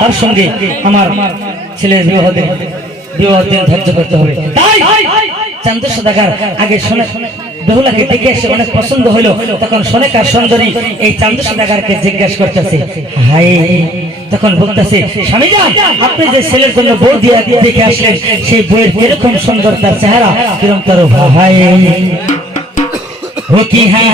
তার সঙ্গে আমার ছেলের করতে হবে। আগে বেহুলাকে এসে অনেক পছন্দ তখন সোনেকার সুন্দরী এই সদাগারকে জিজ্ঞাসা করতেছে হাই তখন বলতেছে, স্বামী আপনি যে ছেলের জন্য বউ দিয়া দেখে আসলেন, সেই বইয়ের কীরকম সুন্দর তার চেহারা কীরকম তার ভাই ও কি হাই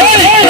ভালো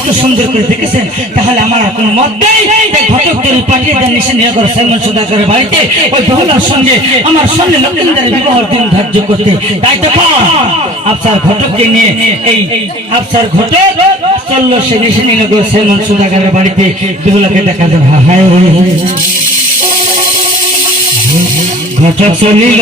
এত সুন্দর করে দেখেছেন, তাহলে আমার কোনো মত নেই। ঘটকদের পাঠিয়ে দেন নিশে সাইমন সুদাকরের বাড়িতে। ওই বহুলার সঙ্গে, আমার সঙ্গে নতুনদের বিবাহ দিন ধার্য করতে। তাই তো আফসার ঘটককে নিয়ে এই আফসার ঘটক চলল সে নিশে সাইমন সুদাকরের বাড়িতে। বেহুলাকে দেখা যান হায় ঘটক চলিল।